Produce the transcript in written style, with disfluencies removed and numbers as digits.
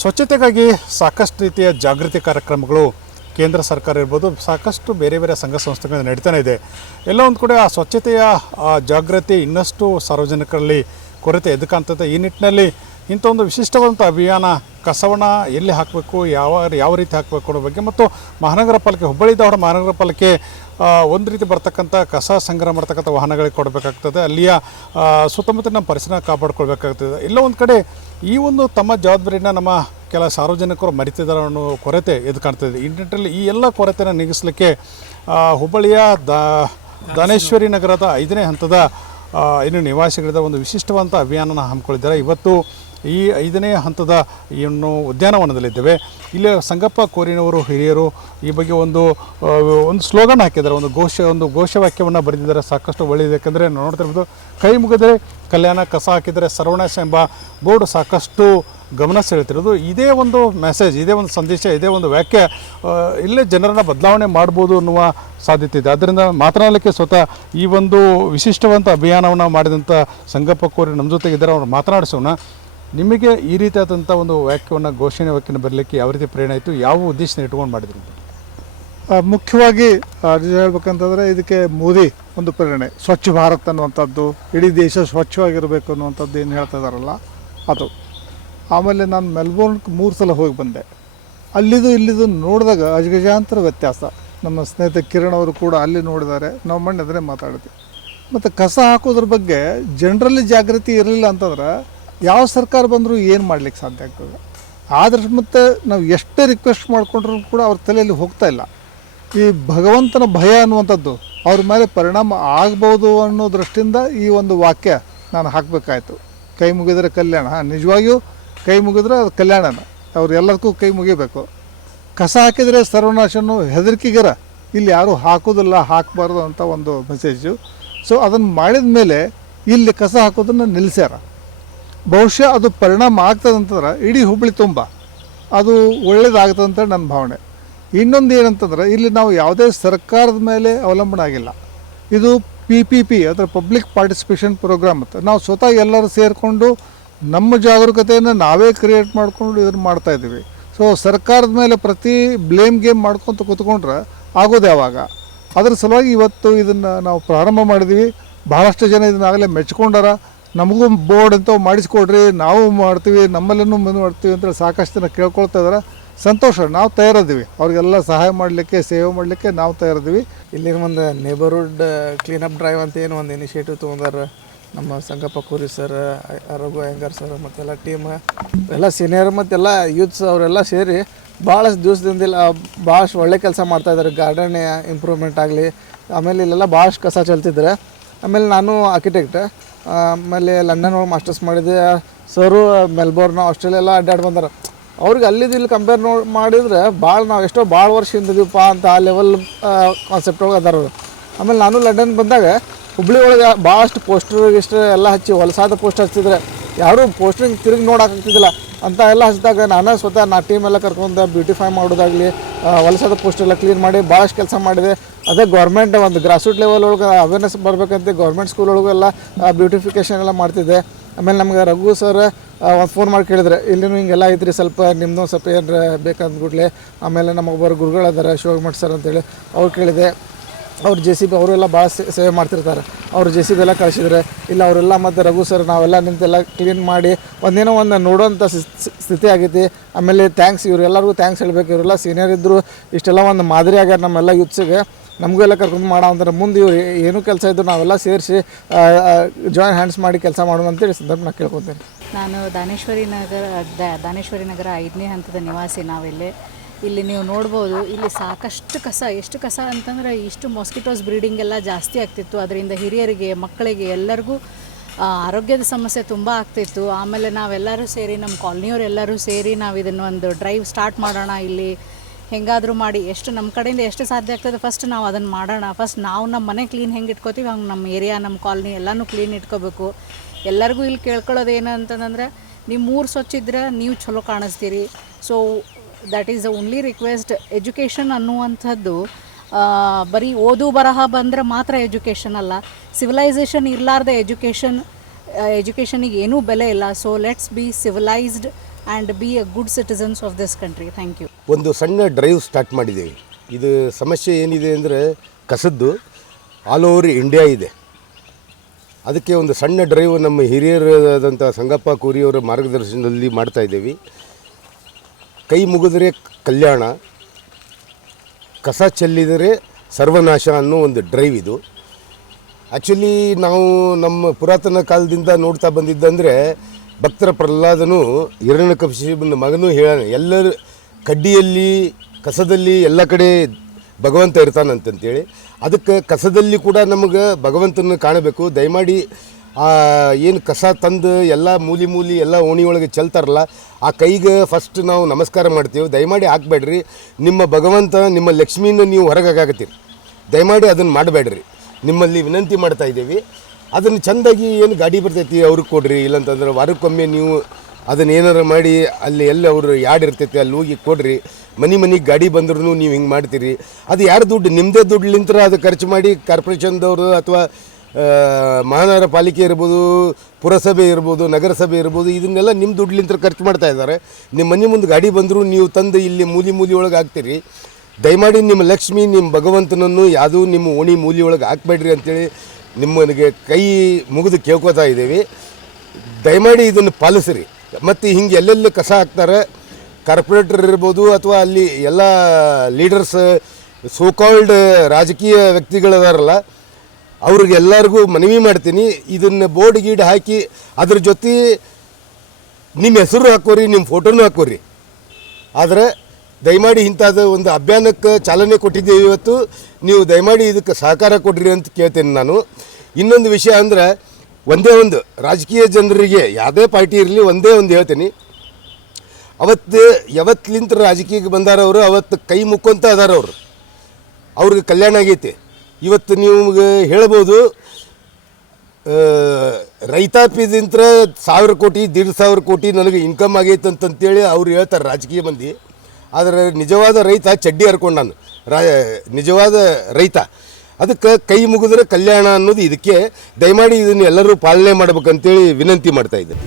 ಸ್ವಚ್ಛತೆಗಾಗಿ ಸಾಕಷ್ಟು ರೀತಿಯ ಜಾಗೃತಿ ಕಾರ್ಯಕ್ರಮಗಳು ಕೇಂದ್ರ ಸರ್ಕಾರ ಇರ್ಬೋದು, ಸಾಕಷ್ಟು ಬೇರೆ ಬೇರೆ ಸಂಘ ಸಂಸ್ಥೆಗಳಿಂದ ನಡೀತಾನೆ ಇದೆ. ಎಲ್ಲ ಒಂದು ಕಡೆ ಆ ಸ್ವಚ್ಛತೆಯ ಜಾಗೃತಿ ಇನ್ನಷ್ಟು ಸಾರ್ವಜನಿಕರಲ್ಲಿ ಕೊರತೆ ಎದ್ದು ಕಾಣ್ತದೆ. ಈ ನಿಟ್ಟಿನಲ್ಲಿ ಇಂಥ ಒಂದು ವಿಶಿಷ್ಟವಾದಂಥ ಅಭಿಯಾನ ಕಸವನ್ನು ಎಲ್ಲಿ ಹಾಕಬೇಕು, ಯಾವ ರೀತಿ ಹಾಕಬೇಕು ಅನ್ನೋ ಬಗ್ಗೆ, ಮತ್ತು ಮಹಾನಗರ ಪಾಲಿಕೆ ಹುಬ್ಬಳ್ಳಿ ಧಾರವಾಡ ಮಹಾನಗರ ಪಾಲಿಕೆ ಒಂದು ರೀತಿ ಬರ್ತಕ್ಕಂಥ ಕಸ ಸಂಗ್ರಹ ಮಾಡ್ತಕ್ಕಂಥ ವಾಹನಗಳಿಗೆ ಕೊಡಬೇಕಾಗ್ತದೆ. ಅಲ್ಲಿಯ ಸುತ್ತಮುತ್ತಲಿನ ಪರಿಸರ ಕಾಪಾಡ್ಕೊಳ್ಬೇಕಾಗ್ತದೆ. ಎಲ್ಲ ಒಂದು ಕಡೆ ಈ ಒಂದು ತಮ್ಮ ಜವಾಬ್ದಾರಿನ ನಮ್ಮ ಕೆಲ ಸಾರ್ವಜನಿಕರು ಮರಿತಿದ್ದಾರೆ ಅನ್ನೋ ಕೊರತೆ ಎದ್ದು ಕಾಣ್ತದೆ. ಈ ನಿಟ್ಟಿನಲ್ಲಿ ಈ ಎಲ್ಲ ಕೊರತೆಯನ್ನು ನೀಗಿಸಲಿಕ್ಕೆ ಹುಬ್ಬಳ್ಳಿಯ ದಾನೇಶ್ವರಿ ನಗರದ 5ನೇ ಹಂತದ ಏನು ನಿವಾಸಿಗಳಿಂದ ಒಂದು ವಿಶಿಷ್ಟವಾದಂಥ ಅಭಿಯಾನನ ಹಮ್ಮಿಕೊಂಡಿದ್ದಾರೆ. ಇವತ್ತು ಈ 5ನೇ ಹಂತದ ಏನು ಉದ್ಯಾನವನದಲ್ಲಿದ್ದೇವೆ. ಇಲ್ಲಿ ಸಂಗಪ್ಪ ಕೋರಿನವರು ಹಿರಿಯರು ಈ ಬಗ್ಗೆ ಒಂದು ಸ್ಲೋಗನ್ ಹಾಕಿದ್ದಾರೆ, ಒಂದು ಘೋಷವಾಕ್ಯವನ್ನು ಬರೆದಿದ್ದಾರೆ. ಸಾಕಷ್ಟು ಒಳ್ಳೆಯದು. ಯಾಕೆಂದರೆ ನೋಡ್ತಿರ್ಬೋದು, ಕೈ ಮುಗಿದರೆ ಕಲ್ಯಾಣ, ಕಸ ಹಾಕಿದರೆ ಸರ್ವನಾಶ ಎಂಬ ಬೋರ್ಡ್ ಸಾಕಷ್ಟು ಗಮನ ಸೆಳೆತಿರೋದು. ಇದೇ ಒಂದು ಮೆಸೇಜ್, ಇದೇ ಒಂದು ಸಂದೇಶ, ಇದೇ ಒಂದು ವ್ಯಾಖ್ಯೆ ಇಲ್ಲೇ ಜನರನ್ನು ಬದಲಾವಣೆ ಮಾಡ್ಬೋದು ಅನ್ನುವ ಸಾಧ್ಯತೆ ಇದೆ. ಆದ್ದರಿಂದ ಮಾತನಾಡಲಿಕ್ಕೆ ಸ್ವತಃ ಈ ಒಂದು ವಿಶಿಷ್ಟವಾದಂಥ ಅಭಿಯಾನವನ್ನು ಮಾಡಿದಂಥ ಸಂಗಪ್ಪ ಕೋರಿ ನಮ್ಮ ಜೊತೆಗಿದ್ದಾರೆ. ಅವ್ರು ಮಾತನಾಡಿಸೋಣ. ನಿಮಗೆ ಈ ರೀತಿಯಾದಂಥ ಒಂದು ವಾಕ್ಯವನ್ನು ವಾಕ್ಯನ ಬರಲಿಕ್ಕೆ ಯಾವ ರೀತಿ ಪ್ರೇರಣೆ ಆಯಿತು, ಯಾವ ಉದ್ದೇಶನ ಇಟ್ಕೊಂಡು ಮಾಡಿದ್ರಿ? ಮುಖ್ಯವಾಗಿ ಹೇಳ್ಬೇಕಂತಂದರೆ ಇದಕ್ಕೆ ಮೋದಿ ಒಂದು ಪ್ರೇರಣೆ, ಸ್ವಚ್ಛ ಭಾರತ್ ಅನ್ನುವಂಥದ್ದು, ಇಡೀ ದೇಶ ಸ್ವಚ್ಛವಾಗಿರಬೇಕು ಅನ್ನುವಂಥದ್ದು ಏನು ಹೇಳ್ತಾ ಇದ್ದಾರಲ್ಲ ಅದು. ಆಮೇಲೆ ನಾನು ಮೆಲ್ಬೋರ್ನ್ಗೆ 3 ಸಲ ಹೋಗಿ ಬಂದೆ. ಇಲ್ಲಿದು ನೋಡಿದಾಗ ಅಜಗಜಾಂತರ ವ್ಯತ್ಯಾಸ. ನಮ್ಮ ಸ್ನೇಹಿತ ಕಿರಣ್ ಅವರು ಕೂಡ ಅಲ್ಲಿ ನೋಡಿದ್ದಾರೆ, ನಾವು ಮಣ್ಣೆದ್ರೆ ಮಾತಾಡಿದ್ವಿ. ಮತ್ತು ಕಸ ಹಾಕೋದ್ರ ಬಗ್ಗೆ ಜನರಲ್ಲಿ ಜಾಗೃತಿ ಇರಲಿಲ್ಲ ಅಂತಂದ್ರೆ ಯಾವ ಸರ್ಕಾರ ಬಂದರೂ ಏನು ಮಾಡ್ಲಿಕ್ಕೆ ಸಾಧ್ಯ ಆಗ್ತದೆ. ಆದ್ರೆ ಮತ್ತು ನಾವು ಎಷ್ಟೇ ರಿಕ್ವೆಸ್ಟ್ ಮಾಡಿಕೊಂಡ್ರೂ ಕೂಡ ಅವ್ರ ತಲೆಯಲ್ಲಿ ಹೋಗ್ತಾ ಇಲ್ಲ. ಈ ಭಗವಂತನ ಭಯ ಅನ್ನುವಂಥದ್ದು ಅವ್ರ ಮೇಲೆ ಪರಿಣಾಮ ಆಗ್ಬೋದು ಅನ್ನೋ ದೃಷ್ಟಿಯಿಂದ ಈ ಒಂದು ವಾಕ್ಯ ನಾನು ಹಾಕಬೇಕಾಯ್ತು. ಕೈ ಮುಗಿದರೆ ಕಲ್ಯಾಣ. ನಿಜವಾಗಿಯೂ ಕೈ ಮುಗಿದ್ರೆ ಅದು ಕಲ್ಯಾಣನ. ಅವ್ರು ಎಲ್ಲದಕ್ಕೂ ಕೈ ಮುಗಿಬೇಕು. ಕಸ ಹಾಕಿದರೆ ಸರ್ವನಾಶನೂ ಹೆದರಿಕೆಗರ ಇಲ್ಲಿ ಯಾರೂ ಹಾಕೋದಿಲ್ಲ, ಹಾಕಬಾರ್ದು ಅಂತ ಒಂದು ಮೆಸೇಜು. ಸೊ ಅದನ್ನು ಮಾಡಿದ ಮೇಲೆ ಇಲ್ಲಿ ಕಸ ಹಾಕೋದನ್ನು ನಿಲ್ಲಿಸ್ಯಾರ. ಬಹುಶಃ ಅದು ಪರಿಣಾಮ ಆಗ್ತದಂತಂದ್ರೆ ಇಡೀ ಹುಬ್ಬಳ್ಳಿ ತುಂಬ ಅದು ಒಳ್ಳೇದಾಗ್ತದೆ ಅಂತ ನನ್ನ ಭಾವನೆ. ಇನ್ನೊಂದು ಏನಂತಂದ್ರೆ ಇಲ್ಲಿ ನಾವು ಯಾವುದೇ ಸರ್ಕಾರದ ಮೇಲೆ ಅವಲಂಬನೆ ಆಗಿಲ್ಲ. ಇದು PPP ಅಂದರೆ ಪಬ್ಲಿಕ್ ಪಾರ್ಟಿಸಿಪೇಷನ್ ಪ್ರೋಗ್ರಾಮ್ ಅಂತ. ನಾವು ಸ್ವತಃ ಎಲ್ಲರೂ ಸೇರಿಕೊಂಡು ನಮ್ಮ ಜಾಗರೂಕತೆಯನ್ನು ನಾವೇ ಕ್ರಿಯೇಟ್ ಮಾಡಿಕೊಂಡು ಇದನ್ನು ಮಾಡ್ತಾಯಿದ್ದೀವಿ. ಸೊ ಸರ್ಕಾರದ ಮೇಲೆ ಪ್ರತಿ ಬ್ಲೇಮ್ ಗೇಮ್ ಮಾಡ್ಕೊತ ಕೂತ್ಕೊಂಡ್ರೆ ಆಗೋದು ಯಾವಾಗ? ಅದರ ಸಲುವಾಗಿ ಇವತ್ತು ಇದನ್ನು ನಾವು ಪ್ರಾರಂಭ ಮಾಡಿದ್ವಿ. ಬಹಳಷ್ಟು ಜನ ಇದನ್ನಾಗಲೇ ಮೆಚ್ಕೊಂಡಾರ. ನಮಗೂ ಬೋರ್ಡ್ ಅಂತ ಮಾಡಿಸ್ಕೊಡ್ರಿ, ನಾವು ಮಾಡ್ತೀವಿ, ನಮ್ಮಲ್ಲೂ ಮುಂದೆ ಮಾಡ್ತೀವಿ ಅಂತೇಳಿ ಸಾಕಷ್ಟು ಜನ ಕೇಳ್ಕೊಳ್ತಾ ಇದ್ದಾರೆ. ಸಂತೋಷ. ನಾವು ತಯಾರಿದ್ದೀವಿ ಅವ್ರಿಗೆಲ್ಲ ಸಹಾಯ ಮಾಡಲಿಕ್ಕೆ, ಸೇವೆ ಮಾಡಲಿಕ್ಕೆ ನಾವು ತಯಾರಿದ್ದೀವಿ. ಇಲ್ಲಿನ ಒಂದು ನೇಬರ್ಹುಡ್ ಕ್ಲೀನಪ್ ಡ್ರೈವ್ ಅಂತ ಏನು ಒಂದು ಇನಿಷಿಯೇಟಿವ್ ತೊಗೊಂಡಾರ ನಮ್ಮ ಸಂಗಪ್ಪ ಕೋರಿ ಸರ್, ರಘು ಅಯ್ಯಂಗಾರ್ ಸರ್, ಮತ್ತೆಲ್ಲ ಟೀಮ್ ಎಲ್ಲ ಸೀನಿಯರ್ ಮತ್ತೆಲ್ಲ ಯೂತ್ಸ್ ಅವರೆಲ್ಲ ಸೇರಿ ಭಾಳಷ್ಟು ದಿವಸದಿಂದ ಭಾಳಷ್ಟು ಒಳ್ಳೆ ಕೆಲಸ ಮಾಡ್ತಾಯಿದ್ದಾರೆ. ಗಾರ್ಡನ್ ಇಂಪ್ರೂವ್ಮೆಂಟ್ ಆಗಲಿ, ಆಮೇಲೆ ಇಲ್ಲೆಲ್ಲ ಭಾಳಷ್ಟು ಕಸ ಚೆಲ್ತಿದ್ದಾರೆ. ಆಮೇಲೆ ನಾನು ಆರ್ಕಿಟೆಕ್ಟ್, ಆಮೇಲೆ ಲಂಡನ್ ಒಳಗೆ ಮಾಸ್ಟರ್ಸ್ ಮಾಡಿದೆ. ಸರು ಮೆಲ್ಬೋರ್ನ್, ಆಸ್ಟ್ರೇಲಿಯಾ ಎಲ್ಲ ಅಡ್ಡಾಡಿ ಬಂದಾರ. ಅವ್ರಿಗೆ ಅಲ್ಲಿದ್ದು ಇಲ್ಲಿ ಕಂಪೇರ್ ಮಾಡಿದ್ರೆ ನಾವು ಎಷ್ಟೋ ಭಾಳ ವರ್ಷ ಹಿಂದಿದ್ದೀವಪ್ಪ ಅಂತ ಆ ಲೆವೆಲ್ ಕಾನ್ಸೆಪ್ಟ್ ಒಳಗೆ ಅದಾರ. ಆಮೇಲೆ ನಾನು ಲಂಡನ್ ಬಂದಾಗ ಹುಬ್ಳಿ ಒಳಗೆ ಭಾಳಷ್ಟು ಪೋಸ್ಟರ್ ಎಲ್ಲ ಹಚ್ಚಿ ಹೊಲಸಾದ ಪೋಸ್ಟ್ ಹಚ್ಚಿದ್ರೆ ಯಾರೂ ಪೋಸ್ಟ್ರಿಗೆ ತಿರುಗಿ ನೋಡೋಕ್ಕಾಗ್ತಿದ್ದಿಲ್ಲ ಅಂತ ಎಲ್ಲ ಹಚ್ಚಿದಾಗ ನಾನು ಸ್ವತಃ ಟೀಮ್ ಎಲ್ಲ ಕರ್ಕೊಂಡು ಬ್ಯೂಟಿಫೈ ಮಾಡೋದಾಗಲಿ, ಹೊಲಸಾದ ಪೋಸ್ಟ್ ಎಲ್ಲ ಕ್ಲೀನ್ ಮಾಡಿ ಭಾಳಷ್ಟು ಕೆಲಸ ಮಾಡಿದೆ. ಅದೇ ಗೌರ್ಮೆಂಟ್ ಒಂದು ಗ್ರಾಸ್ರೂಟ್ ಲೆವೆಲ್ ಒಳಗೆ ಅವೇರ್ನೆಸ್ ಬರಬೇಕಂತ ಗೌರ್ಮೆಂಟ್ ಸ್ಕೂಲ್ ಒಳಗೆಲ್ಲ ಬ್ಯೂಟಿಫಿಕೇಷನ್ ಎಲ್ಲ ಮಾಡ್ತಿದ್ದೆ. ಆಮೇಲೆ ನಮ್ಗೆ ರಘು ಸರ್ ಒಂದು ಫೋನ್ ಮಾಡಿ ಕೇಳಿದ್ರೆ, ಇಲ್ಲಿನೂ ಹಿಂಗೆಲ್ಲ ಐತ್ರಿ, ಸ್ವಲ್ಪ ನಿಮ್ಮದು ಸ್ವಲ್ಪ ಏನು ಬೇಕಂದ್ಬಿಡ್ಲೆ. ಆಮೇಲೆ ನಮಗೊಬ್ಬರು ಗುರುಗಳದಾರ ಶಿವಮಠ ಸರ್ ಅಂತೇಳಿ, ಅವ್ರು ಕೇಳಿದೆ. ಅವ್ರು JCB ಅವರೆಲ್ಲ ಭಾಳ ಸೇವೆ ಮಾಡ್ತಿರ್ತಾರೆ. ಅವ್ರು JCB ಎಲ್ಲ ಕಳಿಸಿದ್ರೆ ಇಲ್ಲ ಅವರೆಲ್ಲ ಮತ್ತು ರಘು ಸರ್ ನಾವೆಲ್ಲ ನಿಂತೆಲ್ಲ ಕ್ಲೀನ್ ಮಾಡಿ ಒಂದೇನೋ ಒಂದು ನೋಡೋಂಥ ಸ್ಥಿತಿ ಆಗೈತಿ. ಆಮೇಲೆ ಥ್ಯಾಂಕ್ಸ್, ಇವರೆಲ್ಲರಿಗೂ ಥ್ಯಾಂಕ್ಸ್ ಹೇಳಬೇಕು. ಇವರೆಲ್ಲ ಸೀನಿಯರ್ ಇದ್ದರು, ಇಷ್ಟೆಲ್ಲ ಒಂದು ಮಾದರಿ ಆಗ್ಯಾರ ನಮ್ಮೆಲ್ಲ ಯೂತ್ಸಿಗೆ. ನಮಗೂ ಎಲ್ಲ ಕರ್ಕೊಂಡು ಮಾಡೋ ಅಂತಾರೆ. ಮುಂದೆ ಇವ್ರು ಏನೂ ಕೆಲಸ ಇದ್ದು ನಾವೆಲ್ಲ ಸೇರಿಸಿ ಜಾಯಿನ್ ಹ್ಯಾಂಡ್ಸ್ ಮಾಡಿ ಕೆಲಸ ಮಾಡೋಣ ಅಂತೇಳಿ ಸಂದರ್ಭ ನಾನು ಕೇಳ್ಕೊತೇನೆ. ನಾನು ದಾನೇಶ್ವರಿ ನಗರ 5ನೇ ಹಂತದ ನಿವಾಸಿ. ಇಲ್ಲಿ ನೀವು ನೋಡ್ಬೋದು, ಇಲ್ಲಿ ಸಾಕಷ್ಟು ಕಸ, ಎಷ್ಟು ಕಸ ಅಂತಂದರೆ ಇಷ್ಟು ಮಾಸ್ಕಿಟೋಸ್ ಬ್ರೀಡಿಂಗ್ ಎಲ್ಲ ಜಾಸ್ತಿ ಆಗ್ತಿತ್ತು. ಅದರಿಂದ ಹಿರಿಯರಿಗೆ, ಮಕ್ಕಳಿಗೆ ಎಲ್ಲರಿಗೂ ಆರೋಗ್ಯದ ಸಮಸ್ಯೆ ತುಂಬ ಆಗ್ತಿತ್ತು. ಆಮೇಲೆ ನಾವೆಲ್ಲರೂ ಸೇರಿ, ನಮ್ಮ ಕಾಲನಿಯವರೆಲ್ಲರೂ ಸೇರಿ ನಾವು ಇದನ್ನು ಒಂದು ಡ್ರೈವ್ ಸ್ಟಾರ್ಟ್ ಮಾಡೋಣ. ಇಲ್ಲಿ ಹೆಂಗಾದರೂ ಮಾಡಿ ಎಷ್ಟು ನಮ್ಮ ಕಡೆಯಿಂದ ಎಷ್ಟು ಸಾಧ್ಯ ಆಗ್ತದೆ ಫಸ್ಟ್ ನಾವು ಅದನ್ನು ಮಾಡೋಣ. ಫಸ್ಟ್ ನಾವು ನಮ್ಮ ಮನೆ ಕ್ಲೀನ್ ಹೆಂಗೆ ಇಟ್ಕೋತೀವಿ ಹಂಗೆ ನಮ್ಮ ಏರಿಯಾ, ನಮ್ಮ ಕಾಲನಿ ಎಲ್ಲನೂ ಕ್ಲೀನ್ ಇಟ್ಕೋಬೇಕು. ಎಲ್ಲರಿಗೂ ಇಲ್ಲಿ ಕೇಳ್ಕೊಳ್ಳೋದು ಏನಂತಂದರೆ, ನೀವು ಊರು ಸ್ವಚ್ಛ ಇದ್ರೆ ನೀವು ಚಲೋ ಕಾಣಿಸ್ತೀರಿ. So that is the only request. Education ಅನ್ನುವಂಥದ್ದು ಬರೀ ಓದು ಬರಹ ಬಂದರೆ ಮಾತ್ರ ಎಜುಕೇಷನ್ ಅಲ್ಲ. ಸಿವಿಲೈಸೇಷನ್ ಇರಲಾರ್ದೆ ಎಜುಕೇಷನಿಗೆ ಏನೂ ಬೆಲೆ ಇಲ್ಲ. So let's be civilised and be a good citizens of this country. Thank you. ಒಂದು ಸಣ್ಣ ಡ್ರೈವ್ ಸ್ಟಾರ್ಟ್ ಮಾಡಿದ್ದೇವೆ. ಇದು ಸಮಸ್ಯೆ ಏನಿದೆ ಅಂದರೆ ಕಸದ್ದು ಆಲ್ ಓವರ್ ಇಂಡಿಯಾ ಇದೆ. ಅದಕ್ಕೆ ಒಂದು ಸಣ್ಣ ಡ್ರೈವ್ ನಮ್ಮ ಹಿರಿಯರಾದಂಥ ಸಂಗಪ್ಪ ಕೋರಿಯವರ ಮಾರ್ಗದರ್ಶನದಲ್ಲಿ ಮಾಡ್ತಾಯಿದ್ದೇವೆ. ಕೈ ಮುಗಿದರೆ ಕಲ್ಯಾಣ, ಕಸ ಚೆಲ್ಲಿದರೆ ಸರ್ವನಾಶ ಅನ್ನೋ ಒಂದು ಡ್ರೈವ್ ಇದು. ಆ್ಯಕ್ಚುಲಿ ನಾವು ನಮ್ಮ ಪುರಾತನ ಕಾಲದಿಂದ ನೋಡ್ತಾ ಬಂದಿದ್ದಂದರೆ ಭಕ್ತರ ಪ್ರಹ್ಲಾದನು ಹಿರಣ್ಯಕಶಿಪನ ಮಗನೂ ಹೇಳೋಣ, ಎಲ್ಲರ ಕಡ್ಡಿಯಲ್ಲಿ ಕಸದಲ್ಲಿ ಎಲ್ಲ ಕಡೆ ಭಗವಂತ ಇರ್ತಾನಂತಂತೇಳಿ. ಅದಕ್ಕೆ ಕಸದಲ್ಲಿ ಕೂಡ ನಮಗೆ ಭಗವಂತನ ಕಾಣಬೇಕು. ದಯಮಾಡಿ ಏನು ಕಸ ತಂದು ಎಲ್ಲ ಮೂಲಿ ಎಲ್ಲ ಓಣಿ ಒಳಗೆ ಚೆಲ್ತಾರಲ್ಲ, ಆ ಕೈಗೆ ಫಸ್ಟ್ ನಾವು ನಮಸ್ಕಾರ ಮಾಡ್ತೀವಿ. ದಯಮಾಡಿ ಹಾಕಬೇಡ್ರಿ. ನಿಮ್ಮ ಭಗವಂತ, ನಿಮ್ಮ ಲಕ್ಷ್ಮೀನ ನೀವು ಹೊರಗಾಗತ್ತೀರಿ. ದಯಮಾಡಿ ಅದನ್ನು ಮಾಡಬೇಡ್ರಿ, ನಿಮ್ಮಲ್ಲಿ ವಿನಂತಿ ಮಾಡ್ತಾ ಇದ್ದೀವಿ. ಅದನ್ನು ಚೆಂದಾಗಿ ಏನು ಗಾಡಿ ಬರ್ತೈತಿ ಅವ್ರಿಗೆ ಕೊಡ್ರಿ, ಇಲ್ಲಂತಂದ್ರೆ ವಾರಕ್ಕೊಮ್ಮೆ ನೀವು ಅದನ್ನು ಏನಾರು ಮಾಡಿ ಅಲ್ಲಿ ಎಲ್ಲಿ ಅವರು ಯಾಡ್ ಇರ್ತೈತಿ ಅಲ್ಲಿ ಹೋಗಿ ಕೊಡ್ರಿ. ಮನೆಗೆ ಗಾಡಿ ಬಂದ್ರೂ ನೀವು ಹಿಂಗೆ ಮಾಡ್ತೀರಿ. ಅದು ಯಾರು ದುಡ್ಡು? ನಿಮ್ಮದೇ ದುಡ್ಲಿಂತ್ರ ಅದು ಖರ್ಚು ಮಾಡಿ ಕಾರ್ಪೊರೇಷನ್ದವರು ಅಥವಾ ಮಹಾನಗರ ಪಾಲಿಕೆ ಇರ್ಬೋದು, ಪುರಸಭೆ ಇರ್ಬೋದು, ನಗರಸಭೆ ಇರ್ಬೋದು, ಇದನ್ನೆಲ್ಲ ನಿಮ್ಮ ದುಡ್ಲಿಂತ್ರ ಖರ್ಚು ಮಾಡ್ತಾ ಇದ್ದಾರೆ. ನಿಮ್ಮ ಮನೆ ಮುಂದೆ ಗಾಡಿ ಬಂದರೂ ನೀವು ತಂದು ಇಲ್ಲಿ ಮೂಲಿ ಒಳಗೆ ಹಾಕ್ತೀರಿ. ದಯಮಾಡಿ ನಿಮ್ಮ ಲಕ್ಷ್ಮಿ, ನಿಮ್ಮ ಭಗವಂತನನ್ನು ಯಾವುದೂ ನಿಮ್ಮ ಓಣಿ ಮೂಲಿ ಒಳಗೆ ಹಾಕಬೇಡ್ರಿ ಅಂತೇಳಿ ನಿಮ್ಮನಿಗೆ ಕೈ ಮುಗಿದು ಕೇಳ್ಕೊತಾ ಇದ್ದೀವಿ. ದಯಮಾಡಿ ಇದನ್ನು ಪಾಲಿಸ್ರಿ. ಮತ್ತು ಹಿಂಗೆ ಎಲ್ಲೆಲ್ಲಿ ಕಸ ಹಾಕ್ತಾರೆ, ಕಾರ್ಪೊರೇಟರ್ ಇರ್ಬೋದು ಅಥವಾ ಅಲ್ಲಿ ಎಲ್ಲ ಲೀಡರ್ಸ್, ಸೋಕಾಲ್ಡ್ ರಾಜಕೀಯ ವ್ಯಕ್ತಿಗಳದಾರಲ್ಲ, ಅವ್ರಿಗೆಲ್ಲರಿಗೂ ಮನವಿ ಮಾಡ್ತೀನಿ, ಇದನ್ನು ಬೋರ್ಡ್ ಗೀಡ್ ಹಾಕಿ ಅದ್ರ ಜೊತೆ ನಿಮ್ಮ ಹೆಸರು ಹಾಕೋರಿ, ನಿಮ್ಮ ಫೋಟೋನು ಹಾಕೋರಿ. ಆದರೆ ದಯಮಾಡಿ ಇಂಥದ್ದು ಒಂದು ಅಭಿಯಾನಕ್ಕೆ ಚಾಲನೆ ಕೊಟ್ಟಿದ್ದೇವೆ ಇವತ್ತು. ನೀವು ದಯಮಾಡಿ ಇದಕ್ಕೆ ಸಹಕಾರ ಕೊಡ್ರಿ ಅಂತ ಕೇಳ್ತೇನೆ ನಾನು. ಇನ್ನೊಂದು ವಿಷಯ ಅಂದರೆ, ಒಂದೇ ಒಂದು ರಾಜಕೀಯ ಜನರಿಗೆ ಯಾವುದೇ ಪಾರ್ಟಿ ಇರಲಿ ಒಂದೇ ಒಂದು ಹೇಳ್ತೀನಿ, ಯಾವತ್ತಲಿಂತ ರಾಜಕೀಯಕ್ಕೆ ಬಂದಾರವರು ಅವತ್ತು ಕೈ ಮುಕ್ಕೊಂತ ಅದಾರವ್ರು, ಅವ್ರಿಗೆ ಕಲ್ಯಾಣ ಆಗೈತಿ. ಇವತ್ತು ನಿಮ್ಗೆ ಹೇಳ್ಬೋದು, ರೈತಾಪಿದಿಂತ್ರ 1,000 ಕೋಟಿ 1,500 ಕೋಟಿ ನನಗೆ ಇನ್ಕಮ್ ಆಗೈತೆ ಅಂತಂತೇಳಿ ಅವ್ರು ಹೇಳ್ತಾರೆ ರಾಜಕೀಯ ಮಂದಿ. ಆದರೆ ನಿಜವಾದ ರೈತ ಚಡ್ಡಿ ಹರ್ಕೊಂಡಾನು, ನಿಜವಾದ ರೈತ. ಅದಕ್ಕೆ ಕೈ ಮುಗಿದ್ರೆ ಕಲ್ಯಾಣ ಅನ್ನೋದು ಇದಕ್ಕೆ. ದಯಮಾಡಿ ಇದನ್ನು ಎಲ್ಲರೂ ಪಾಲನೆ ಮಾಡ್ಬೇಕಂತೇಳಿ ವಿನಂತಿ ಮಾಡ್ತಾ ಇದ್ದೀನಿ.